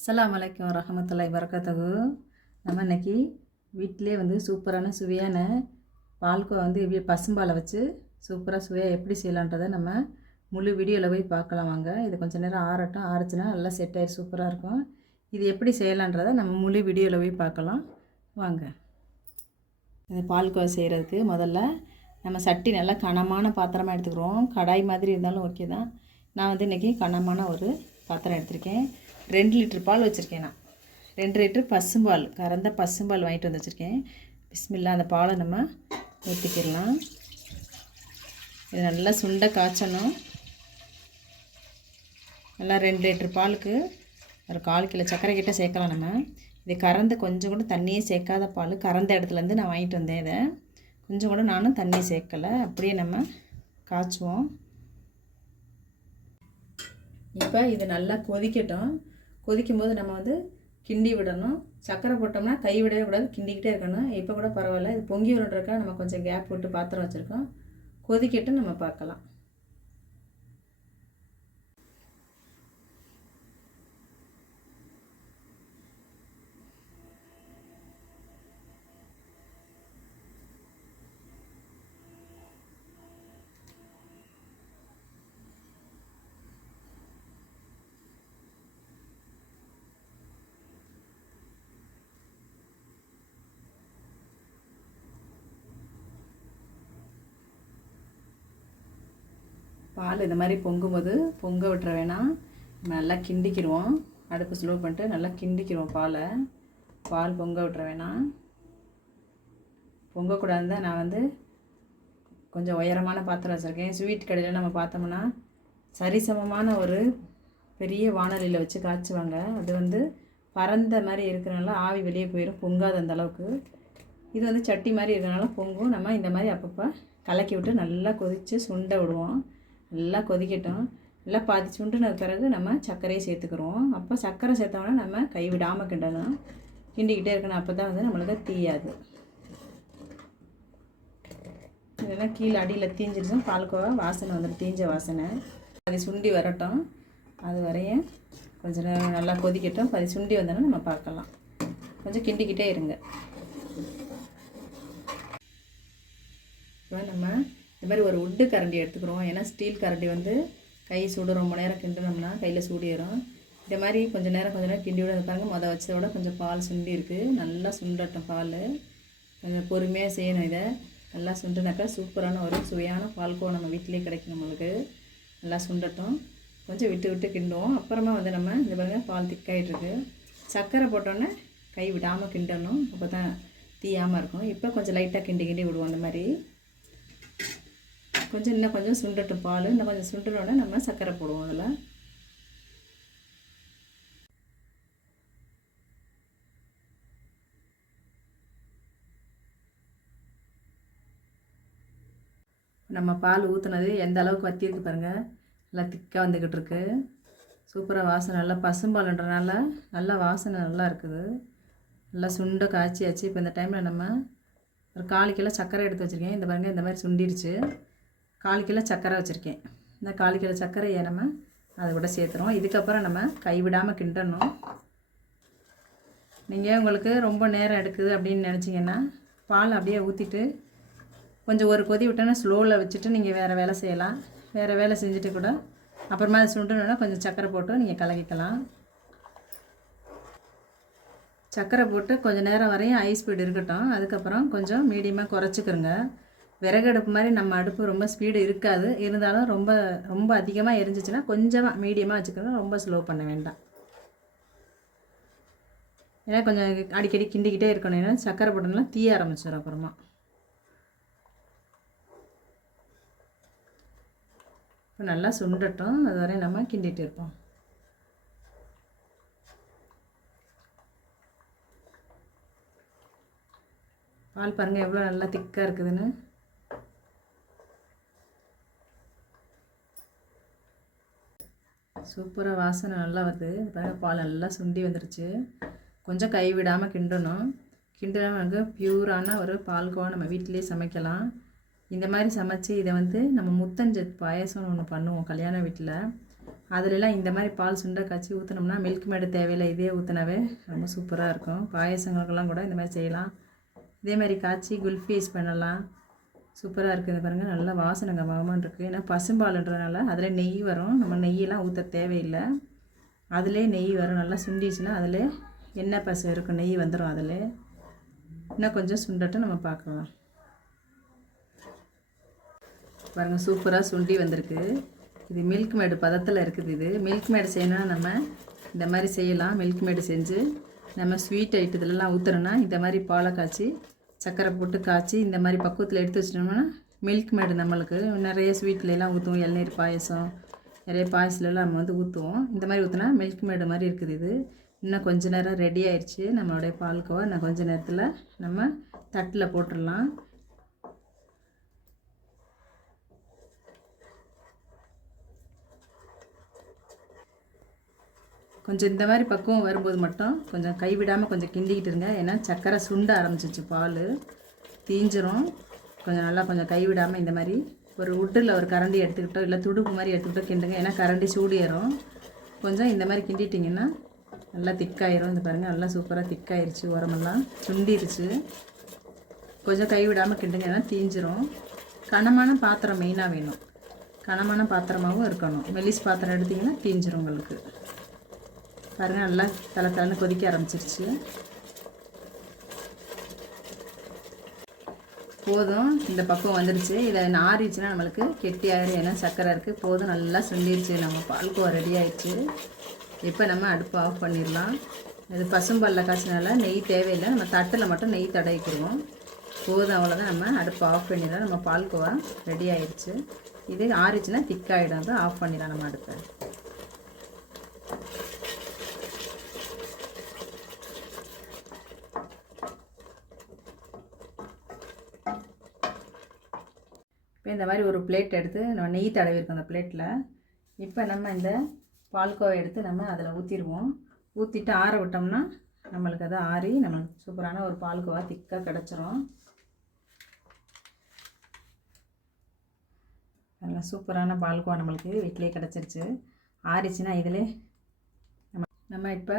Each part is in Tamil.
அஸ்ஸலாமு அலைக்கும் வரஹ்மத்துல்லாஹி வரகாத்துஹு. நம்ம இன்றைக்கி வீட்டிலே சூப்பரான சுவையான பால்கோவா பசும்பாலை வச்சு சூப்பராக சுவையாக எப்படி செய்யலான்றதை நம்ம முழு வீடியோவில் போய் பார்க்கலாம் வாங்க. இது கொஞ்சம் நேரம் ஆறட்டும், ஆறுச்சுன்னா நல்லா செட் ஆகி சூப்பராக இருக்கும். இது எப்படி செய்யலான்றதை நம்ம முழு வீடியோவில் போய் பார்க்கலாம் வாங்க. இந்த பால்கோவா செய்கிறதுக்கு முதல்ல நம்ம சட்டி நல்லா கனமான பாத்திரமாக எடுத்துக்கிறோம். கடாய் மாதிரி இருந்தாலும் ஓகே தான். நான் இன்றைக்கி கனமான ஒரு பாத்திரம் எடுத்திருக்கேன். 2 லிட்டர் பால் வச்சுருக்கேன். நான் 2 லிட்டர் பசும்பால், கறந்த பசும்பால் வாங்கிட்டு வந்து வச்சுருக்கேன். பிஸ்மில்லா, அந்த பாலை நம்ம ஊற்றிக்கிடலாம். இது நல்லா சுண்டை காய்ச்சணும். நல்லா 2 லிட்டர் பாலுக்கு ஒரு 1/4 கிலோ சர்க்கரை கிட்ட சேர்க்கலாம். நம்ம இது கறந்த கொஞ்சம் கூட தண்ணியே சேர்க்காத பால், கறந்த இடத்துலேருந்து நான் வாங்கிட்டு வந்தேன். இதை கொஞ்சம் கூட நானும் தண்ணி சேர்க்கலை, அப்படியே நம்ம காய்ச்சுவோம். இப்போ இது நல்லா கொதிக்கட்டும். கொதிக்கும்போது நம்ம கிண்டி விடணும். சர்க்கரை போட்டோம்னா கை விடவே கூடாது, கிண்டிக்கிட்டே இருக்கணும். இப்போ கூட பரவாயில்ல, இது பொங்கி விடுறதுக்கா நம்ம கொஞ்சம் கேப் விட்டு பாத்திரம் வச்சுருக்கோம். கொதிக்கட்டும், நம்ம பார்க்கலாம். பால் இந்த மாதிரி பொங்கும்போது பொங்க விட்டுற வேணாம், நல்லா கிண்டிக்கிடுவோம். அடுப்பு ஸ்லோ பண்ணிட்டு நல்லா கிண்டிக்கிடுவோம். பால் பொங்க விட்டுற வேணாம். பொங்கக்கூடாதுன்னு தான் நான் கொஞ்சம் உயரமான பாத்திரம் வச்சுருக்கேன். ஸ்வீட் கடையில் நம்ம பார்த்தோம்னா சரிசமமான ஒரு பெரிய வானலியில் வச்சு காய்ச்சுவாங்க. அது பறந்த மாதிரி இருக்கிறனால ஆவி வெளியே போயிடும், பொங்காத அந்த அளவுக்கு. இது சட்டி மாதிரி இருக்கிறனால பொங்கும். நம்ம இந்த மாதிரி அப்பப்போ கலக்கி விட்டு நல்லா கொதித்து சுண்டை விடுவோம். நல்லா கொதிக்கட்டும். நல்லா பாதி சுண்டுன பிறகு நம்ம சர்க்கரையை சேர்த்துக்கிறோம். அப்போ சர்க்கரை சேர்த்தோம்னா நம்ம கைவிடாமல் கிண்டணும், கிண்டிக்கிட்டே இருக்கணும். அப்போ தான் நம்மளுக்கு தீயாது. இதெல்லாம் கீழே அடியில் தீஞ்சிருச்சும் பால்கோவா வாசனை தீஞ்ச வாசனை. அது சுண்டி வரட்டும், அது வரையும் கொஞ்சம் நேரம் நல்லா கொதிக்கட்டும். அது சுண்டி வந்தோன்னா நம்ம பார்க்கலாம். கொஞ்சம் கிண்டிக்கிட்டே இருங்க. இப்போ நம்ம இந்த மாதிரி ஒரு உட்டு கரண்டி எடுத்துக்கிறோம். ஏன்னா ஸ்டீல் கரண்டி கை சூடு, ரொம்ப நேரம் கிண்டினோம்னா கையில் சூடிடும். இந்த மாதிரி கொஞ்சம் நேரம் கிண்டி விட பாருங்க. வச்சதோட கொஞ்சம் பால் சுண்டி இருக்குது. நல்லா சுண்டட்டும். பால் கொஞ்சம் பொறுமையாக செய்யணும். இதை நல்லா சுண்டுனாக்கா சூப்பரான ஒரு சுவையான பால்கோவா நம்ம வீட்டிலே கிடைக்கும். நம்மளுக்கு நல்லா சுண்டட்டும். கொஞ்சம் விட்டு விட்டு கிண்டுவோம். அப்புறமா நம்ம இந்த பாருங்கள் பால் திக்காயிட்ருக்கு. சர்க்கரை போட்டோன்னே கை விடாமல் கிண்டணும், அப்போ தான் தீயாமல் இருக்கும். இப்போ கொஞ்சம் லைட்டாக கிண்டி விடுவோம். அந்த மாதிரி இன்னும் கொஞ்சம் சுண்டட்டும். பால் இன்னும் கொஞ்சம் சுண்டுனோடனே நம்ம சர்க்கரை போடுவோம். அதில் நம்ம பால் ஊற்றுனது எந்த அளவுக்கு வற்றிருக்கு பாருங்கள். நல்லா திக்காக வந்துக்கிட்டு இருக்கு. சூப்பராக வாசனை, நல்லா பசும்பாலுன்றனால நல்லா வாசனை நல்லா இருக்குது. நல்லா சுண்டை காய்ச்சியாச்சு. இப்போ இந்த டைமில் நம்ம ஒரு 1/4 கிலோ சர்க்கரை எடுத்து வச்சுருக்கேன். இந்த பாருங்கள், இந்த மாதிரி சுண்டிருச்சு. 1/4 கிலோ சர்க்கரை வச்சுருக்கேன். இந்த 1/4 கிலோ சர்க்கரையை நம்ம அதை கூட சேர்த்துறோம். இதுக்கப்புறம் நம்ம கைவிடாமல் கிண்டணும். நீங்கள் உங்களுக்கு ரொம்ப நேரம் எடுக்குது அப்படின்னு நினச்சிங்கன்னா பால் அப்படியே ஊற்றிட்டு கொஞ்சம் ஒரு கொதி விட்டோன்னா ஸ்லோவில் வச்சுட்டு நீங்கள் வேறு வேலை செய்யலாம். வேறு வேலை செஞ்சுட்டு கூட அப்புறமா அதை சுண்டணுன்னா கொஞ்சம் சர்க்கரை போட்டு நீங்கள் கலக்கிக்கலாம். சர்க்கரை போட்டு கொஞ்சம் நேரம் வரையும் ஹை ஸ்பீடு இருக்கட்டும். அதுக்கப்புறம் கொஞ்சம் மீடியமாக குறைச்சிக்கிறோங்க. விறகு அடுப்பு மாதிரி நம்ம அடுப்பு ரொம்ப ஸ்பீடு இருக்காது. இருந்தாலும் ரொம்ப ரொம்ப அதிகமாக எரிஞ்சிச்சுன்னா கொஞ்சமாக மீடியமாக வச்சுக்கணும், ரொம்ப ஸ்லோ பண்ண வேண்டாம். ஏன்னா கொஞ்சம் அடிக்கடி கிண்டிக்கிட்டே இருக்கணும். ஏன்னா சர்க்கரை போட்டோம்னா தீய ஆரம்பிச்சிடும். அப்புறமா இப்போ நல்லா சுண்டட்டும். அது வரையும் நம்ம கிண்டிகிட்டு இருப்போம். பால் பாருங்கள் எவ்வளோ நல்லா திக்காக இருக்குதுன்னு. சூப்பராக வாசனை நல்லா வருது. பாருங்கள், பால் நல்லா சுண்டி வந்துருச்சு. கொஞ்சம் கை விடாமல் கிண்டணும். கிண்டினா பியூரான ஒரு பால்கோவா நம்ம வீட்டிலே சமைக்கலாம். இந்த மாதிரி சமைச்சு இதை நம்ம முத்தஞ்சத்து பாயசம்னு ஒன்று பண்ணுவோம் கல்யாண வீட்டில். அதிலெல்லாம் இந்த மாதிரி பால் சுண்டை காய்ச்சி ஊற்றினோம்னா மில்க் மேடு தேவையில்லை, இதே ஊற்றினாவே ரொம்ப சூப்பராக இருக்கும். பாயசங்களுக்கெல்லாம் கூட இந்த மாதிரி செய்யலாம். இதே மாதிரி காய்ச்சி குல்ஃபி யூஸ் பண்ணலாம். சூப்பராக இருக்குது. இது பாருங்கள், நல்லா வாசனை கமகமான்னு இருக்குது. ஏன்னா பசும்பாலுன்றதுனால அதில் நெய் வரும். நம்ம நெய்யெல்லாம் ஊற்ற தேவையில்லை, அதிலே நெய் வரும். நல்லா சுண்டிச்சுன்னா அதில் எண்ணெய் பசு இருக்கும், நெய் வந்துடும். அதில் இன்னும் கொஞ்சம் சுண்டட்டும், நம்ம பார்க்கலாம். பாருங்கள், சூப்பராக சுண்டி வந்திருக்கு. இது மில்க் மேடு பதத்தில் இருக்குது. இது மில்க் மேடு செய்யணும்னா நம்ம இந்த மாதிரி செய்யலாம். மில்க் மேடு செஞ்சு நம்ம ஸ்வீட் ஐட்டத்துலலாம் ஊற்றுறோன்னா இந்த மாதிரி பாலை காய்ச்சி சர்க்கரை போட்டு காய்ச்சி இந்த மாதிரி பக்குவத்தில் எடுத்து வச்சிட்டோம்னா மில்க் மேடு நம்மளுக்கு நிறைய ஸ்வீட்லலாம் ஊற்றுவோம். இளநீர் பாயசம், நிறைய பாயசத்துலலாம் நம்ம வந்து ஊற்றுவோம். இந்த மாதிரி ஊற்றினா மில்க் மேடு மாதிரி இருக்குது. இது இன்னும் கொஞ்சம் நேரம் ரெடி ஆயிடுச்சு நம்மளுடைய பால்கோவா. இன்னும் கொஞ்சம் நேரத்தில் நம்ம தட்டில் போட்டுடலாம். கொஞ்சம் இந்த மாதிரி பக்குவம் வரும்போது மட்டும் கொஞ்சம் கைவிடாமல் கொஞ்சம் கிண்டிக்கிட்டு இருங்க. ஏன்னா சர்க்கரை சுண்ட ஆரம்பிச்சிச்சு, பால் தீஞ்சிரும். கொஞ்சம் நல்லா கொஞ்சம் கைவிடாமல் இந்த மாதிரி ஒரு உட்டில் ஒரு கரண்டி எடுத்துக்கிட்டோம், இல்லை துடுப்பு மாதிரி எடுத்துக்கிட்டோம் கிண்டுங்க. ஏன்னா கரண்டி சூடு ஏறும். கொஞ்சம் இந்த மாதிரி கிண்டிட்டிங்கன்னா நல்லா திக்காயிரும். இந்த பாருங்கள், நல்லா சூப்பராக திக்காயிருச்சு, உரமெல்லாம் சுண்டிருச்சு. கொஞ்சம் கைவிடாமல் கிண்டுங்க, ஏன்னா தீஞ்சிரும். கனமான பாத்திரம் மெயினாக வேணும், கனமான பாத்திரமாகவும் இருக்கணும். மெல்லிஸ் பாத்திரம் எடுத்திங்கன்னா தீஞ்சிரும் உங்களுக்கு. பாருங்கள், நல்லா தலைன்னு கொதிக்க ஆரம்பிச்சிருச்சு. போதும், இந்த பக்கம் வந்துடுச்சு. இதை ஆறிடுச்சுன்னா நம்மளுக்கு கெட்டியாயிரும். ஏன்னா சர்க்கரை இருக்குது. போதும், நல்லா சுண்டிடுச்சு. நம்ம பால்கோவா ரெடி ஆயிடுச்சு. இப்போ நம்ம அடுப்பு ஆஃப் பண்ணிடலாம். இது பசும்பாலில் காய்ச்சினால நெய் தேவையில்லை, நம்ம தட்டில் மட்டும் நெய் தடவிக்கிடுவோம். போதும், அவ்வளோதான். நம்ம அடுப்பு ஆஃப் பண்ணிடலாம். நம்ம பால்கோவா ரெடி ஆயிடுச்சு. இது ஆறிடுச்சுன்னா திக்காகிடும். அதை ஆஃப் பண்ணிடலாம் நம்ம அடுப்பை. இப்போ இந்த மாதிரி ஒரு பிளேட் எடுத்து நம்ம நெய் தடவிருக்கோம் அந்த பிளேட்டில். இப்போ நம்ம இந்த பால்கோவை எடுத்து நம்ம அதில் ஊற்றிடுவோம். ஊற்றிட்டு ஆற விட்டோம்னா நம்மளுக்கு அதை ஆறி நம்மளுக்கு சூப்பரான ஒரு பால்கோவா திக்காக கிடச்சிரும். நல்லா சூப்பரான பால்கோவா நம்மளுக்கு வீட்டிலே கிடச்சிருச்சு. ஆறிச்சுன்னா இதில் நம்ம இப்போ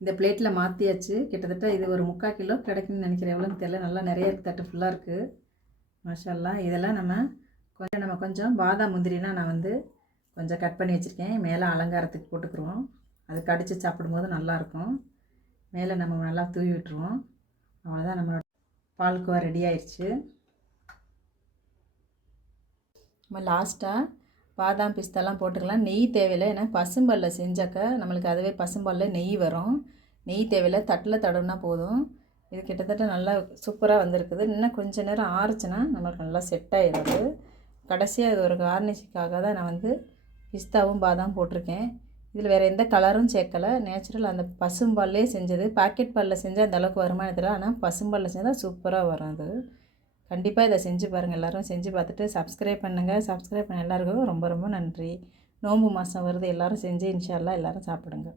இந்த பிளேட்டில் மாற்றியாச்சு. கிட்டத்தட்ட இது ஒரு 3/4 கிலோ கிடைக்குன்னு நினைக்கிறேன். எவ்வளோன்னு தெரியல. நல்லா நிறைய தட்டு ஃபுல்லாக இருக்குது. மாஷால்லா. இதெல்லாம் நம்ம கொஞ்சம் பாதாம் முந்திரிலாம் நான் வந்து கொஞ்சம் கட் பண்ணி வச்சுருக்கேன். மேலே அலங்காரத்துக்கு போட்டுக்குருவோம். அது கடித்து சாப்பிடும்போது நல்லாயிருக்கும். மேலே நம்ம நல்லா தூவி விட்டுருவோம். அவ்வளோதான், நம்மளோட பால்கோவா ரெடி ஆயிடுச்சு. நம்ம லாஸ்ட்டாக பாதாம் பிஸ்தாலாம் போட்டுக்கலாம். நெய் தேவையில்லை, ஏன்னா பசும்பாலில் செஞ்சாக்க நம்மளுக்கு அதுவே பசும்பாலில் நெய் வரும். நெய் தேவையில்லை, தட்டில் தடவுனா போதும். இது கிட்டத்தட்ட நல்லா சூப்பராக வந்திருக்குது. இன்னும் கொஞ்சம் நேரம் ஆறுச்சுன்னா நம்மளுக்கு நல்லா செட் ஆகிடுது. கடைசியாக இது ஒரு கார்னிஷுக்காக தான் நான் வந்து பிஸ்தாவும் பாதாம் போட்டிருக்கேன். இதில் வேறு எந்த கலரும் சேர்க்கலை. நேச்சுரல் அந்த பசும்பால்லே செஞ்சது. பாக்கெட் பாலில் செஞ்சால் அந்தளவுக்கு வருமானம் தெரியல, ஆனால் பசும்பாலில் செஞ்சால் சூப்பராக வரும். அது கண்டிப்பாக இதை செஞ்சு பாருங்கள். எல்லோரும் செஞ்சு பார்த்துட்டு சப்ஸ்கிரைப் பண்ணுங்கள். சப்ஸ்கிரைப் பண்ண எல்லாருக்கும் ரொம்ப ரொம்ப நன்றி. நோன்பு மாதம் வருது, எல்லோரும் செஞ்சு இன்ஷா அல்லாஹ் எல்லோரும் சாப்பிடுங்க.